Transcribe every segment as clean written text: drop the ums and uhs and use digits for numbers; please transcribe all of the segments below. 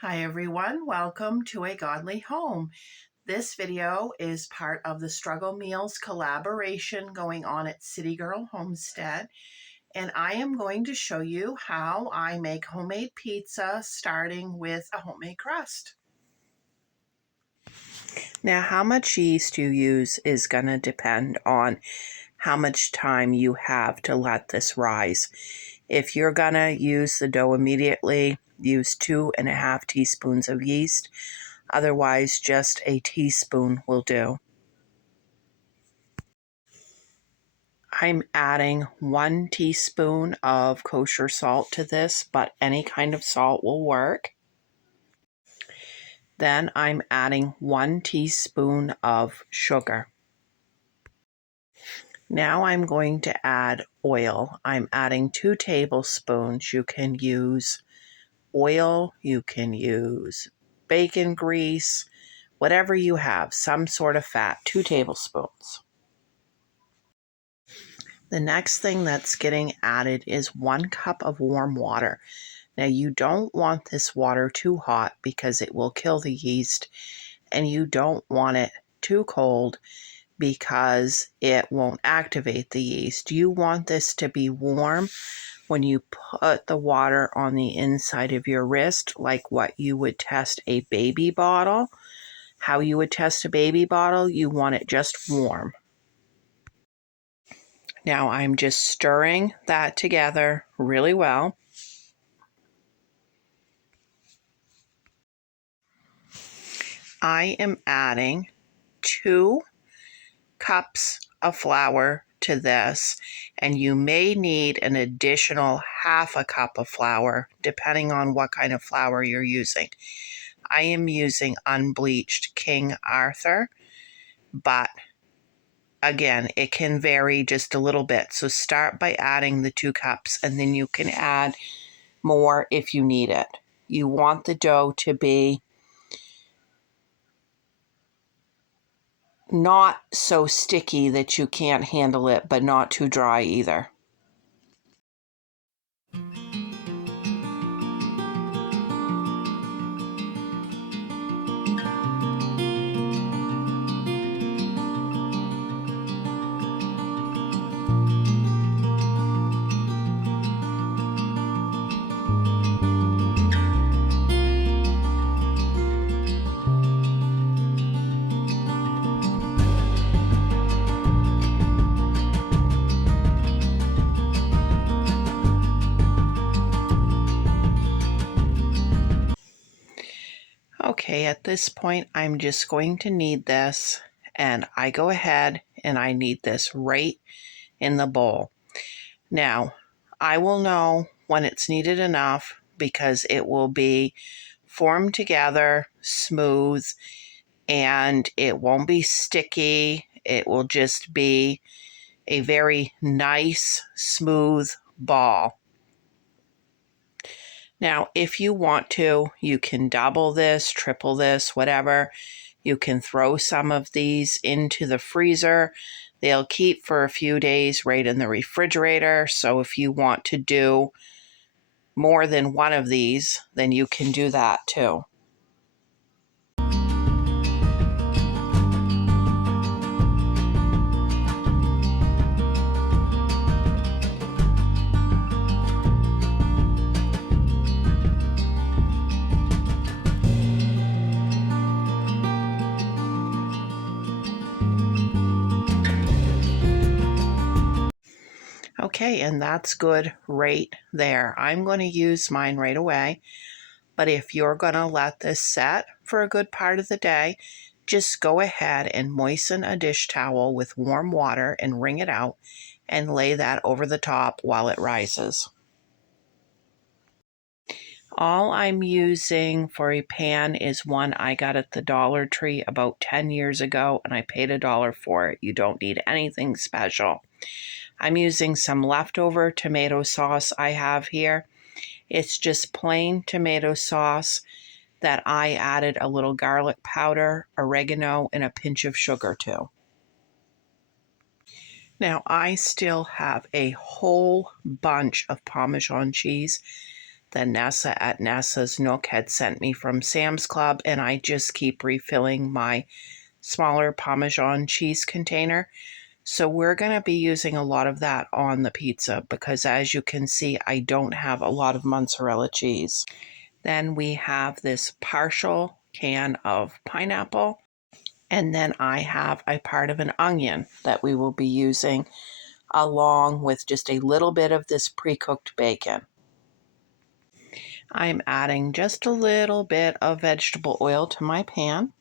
Hi everyone, welcome to A Godly Home. This video is part of the Struggle Meals collaboration going on at City Girl Homestead, and I am going to show you how I make homemade pizza starting with a homemade crust. Now, how much yeast you use is going to depend on how much time you have to let this rise. If you're going to use the dough immediately, use 2.5 teaspoons of yeast. Otherwise, just a teaspoon will do. I'm adding 1 teaspoon of kosher salt to this, but any kind of salt will work. Then I'm adding 1 teaspoon of sugar. Now I'm going to add oil. I'm adding 2 tablespoons. You can use oil, you can use bacon grease, whatever you have, some sort of fat, 2 tablespoons. The next thing that's getting added is 1 cup of warm water. Now you don't want this water too hot because it will kill the yeast, and you don't want it too cold because it won't activate the yeast. You want this to be warm when you put the water on the inside of your wrist, like what you would test a baby bottle. How you would test a baby bottle, you want it just warm. Now I'm just stirring that together really well. I am adding 2 cups of flour to this, and you may need an additional 1/2 cup of flour depending on what kind of flour you're using. I am using unbleached King Arthur, but again, it can vary just a little bit. So start by adding the 2 cups, and then you can add more if you need it. You want the dough to be not so sticky that you can't handle it, but not too dry either. Okay, at this point, I'm just going to knead this, and I go ahead and I knead this right in the bowl. Now, I will know when it's kneaded enough because it will be formed together, smooth, and it won't be sticky. It will just be a very nice, smooth ball. Now, if you want to, you can double this, triple this, whatever. You can throw some of these into the freezer. They'll keep for a few days right in the refrigerator. So if you want to do more than one of these, then you can do that too. Okay, and that's good right there. I'm going to use mine right away, but if you're going to let this set for a good part of the day, just go ahead and moisten a dish towel with warm water and wring it out and lay that over the top while it rises. All I'm using for a pan is one I got at the Dollar Tree about 10 years ago, and I paid $1 for it. You don't need anything special. I'm using some leftover tomato sauce I have here. It's just plain tomato sauce that I added a little garlic powder, oregano, and a pinch of sugar to. Now, I still have a whole bunch of Parmesan cheese that Nessa at Nessa's Nook had sent me from Sam's Club, and I just keep refilling my smaller Parmesan cheese container. So we're going to be using a lot of that on the pizza because, as you can see, I don't have a lot of mozzarella cheese. Then we have this partial can of pineapple, and then I have a part of an onion that we will be using along with just a little bit of this pre-cooked bacon. I'm adding just a little bit of vegetable oil to my pan.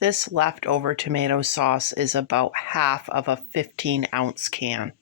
This leftover tomato sauce is about half of a 15-ounce can.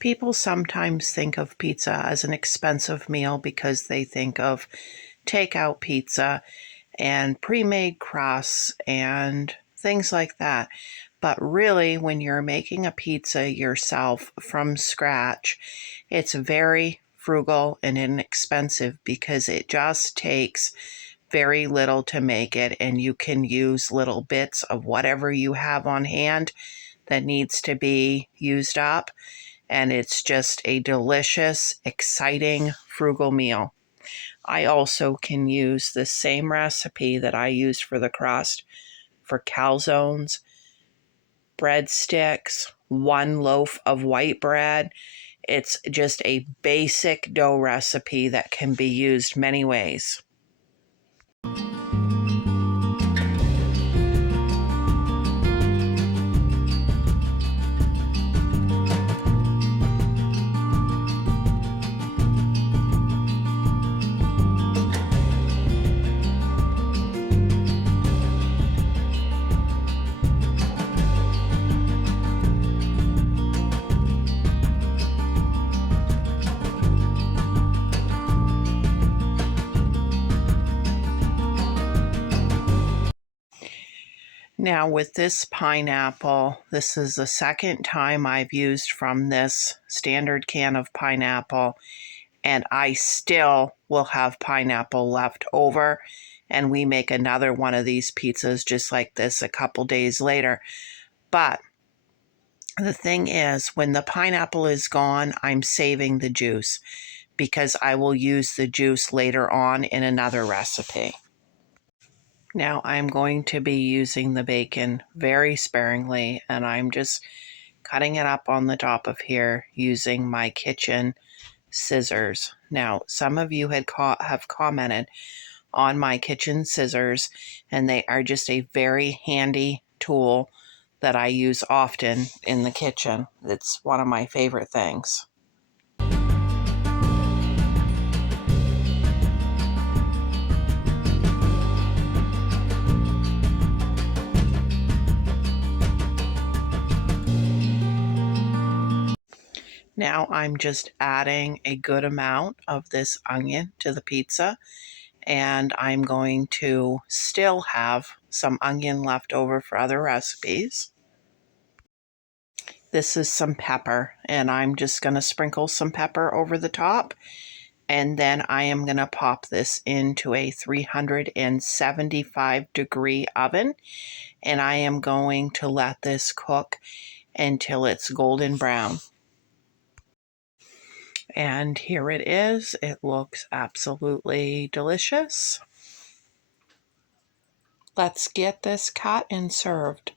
People sometimes think of pizza as an expensive meal because they think of takeout pizza and pre-made crusts and things like that. But really, when you're making a pizza yourself from scratch, it's very frugal and inexpensive because it just takes very little to make it, and you can use little bits of whatever you have on hand that needs to be used up. And it's just a delicious, exciting, frugal meal. I also can use the same recipe that I used for the crust for calzones, breadsticks, 1 loaf of white bread. It's just a basic dough recipe that can be used many ways. Now with this pineapple, this is the second time I've used from this standard can of pineapple, and I still will have pineapple left over, and we make another one of these pizzas just like this a couple days later. But the thing is, when the pineapple is gone, I'm saving the juice because I will use the juice later on in another recipe. Now I'm going to be using the bacon very sparingly, and I'm just cutting it up on the top of here using my kitchen scissors. Now, some of you have commented on my kitchen scissors, and they are just a very handy tool that I use often in the kitchen. It's one of my favorite things. Now I'm just adding a good amount of this onion to the pizza, and I'm going to still have some onion left over for other recipes. This is some pepper, and I'm just going to sprinkle some pepper over the top, and then I am going to pop this into a 375-degree oven, and I am going to let this cook until it's golden brown. And here it is. It looks absolutely delicious. Let's get this cut and served.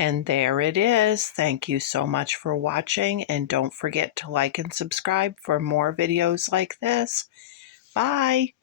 And there it is. Thank you so much for watching, and don't forget to like and subscribe for more videos like this. Bye.